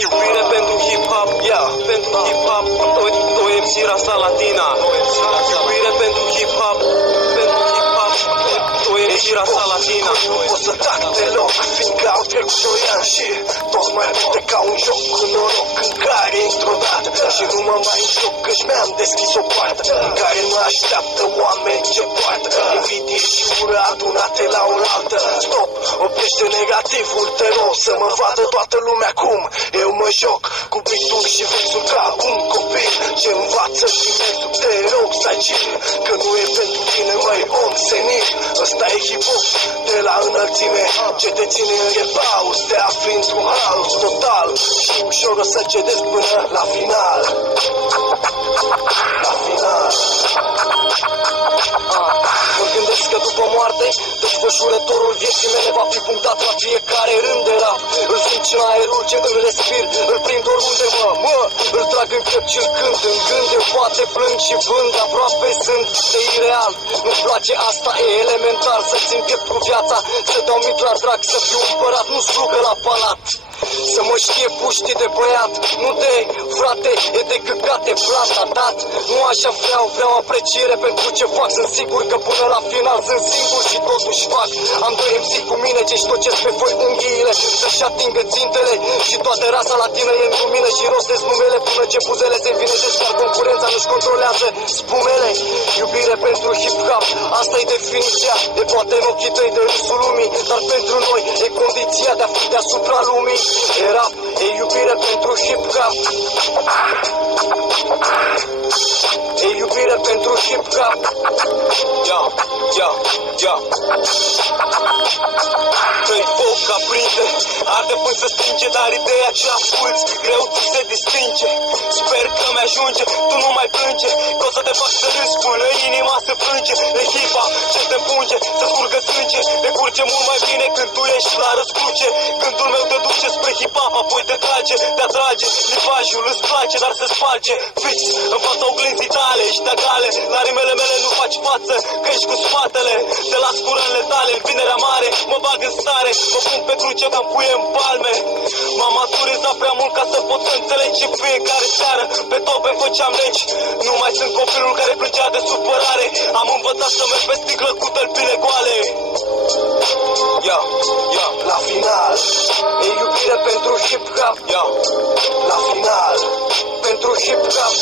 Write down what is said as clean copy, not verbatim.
Iubire pentru hip-hop, pentru hip-hop. Doi MC Rasa Latina. Iubire pentru hip-hop, pentru hip-hop. Doi MC Rasa Latina. Nu pot să tac deloc, fiindcă au trecut 2 ani și toți mai multe ca un joc cu noroc în care intru odată și nu mă mai joc, căci mi-am deschis o poartă în care nu așteaptă oameni ce poartă invidie și ură adunate la oaltă. Stop, oprește negativul, te rog să mă vadă toată lumea cum eu mă joc cu beat-ul și versul ca un copil ce învață și mersul. Te rog să agiri, că nu e pentru tine, măi, om senil. Ăsta e hip-hop de la înălțime ce te ține în repaus, te afli într-un haos total și ușor o să cedezi până la final. La final. Mă gândesc că după moarte desfășurătorul vieții mele va fi punctat la fiecare rând de rap. Îl simt în aerul ce îl respir, îl prind oriunde îl trag în piept și îl cânt în gând. Eu poate plâng și vând, aproape sunt de ireal. Nu-mi place asta, e elementar să țin piept cu viața, să dau mit la drag, să fiu împărat, nu slugă la palat. Să mă știe puștii de băiat, nu de frate, e de căcate plata dat. Nu așa vreau apreciere pentru ce fac. Sunt sigur că până la final sunt singur și totuși fac. Am 2 MC cu mine ce-și tocesc pe foi unghiile să-și atingă țintele și toată rasa latină e în lumină și rostesc numele până ce buzele se învinezesc, dar concurența nu-și controlează spumele. Iubire pentru hip-hop, asta-i definiția. E poate în ochii tăi de râsul lumii, dar pentru noi e condiția de a fi deasupra lumii. E rap, e iubire pentru hip-hop. E iubire pentru hip-hop. Dă-i foc, aprinde, arde până să stinge, dar ideea ce asculți greu ți se distinge. Sper că mi-ajunge, tu nu mai plânge, că o să te fac să râzi până inima se frânge. E hip-hop ce te împunge, să scurgă sânge, te curge mult mai bine când tu ești la răscruce. Gândul meu te duce spre hip-hop, apoi te trage, te atrage. Limbajul îți place, dar se sparge fix în fața oglinzii tale. Ești agale, la rimele mele nu faci față, că ești cu spatele. Te las cu rănile tale, în vinerea mare mă bag în stare, mă pun pe cruce, mă puie în palme. M-am maturizat prea mult ca să pot să înțelegi în fiecare seară. Pe tope făceam legi, nu mai sunt copilul care plângea de supărare. Am învățat să merg pe sticlă cu tălpile goale. La final, e iubire pentru hip-hop. La final, pentru hip-hop.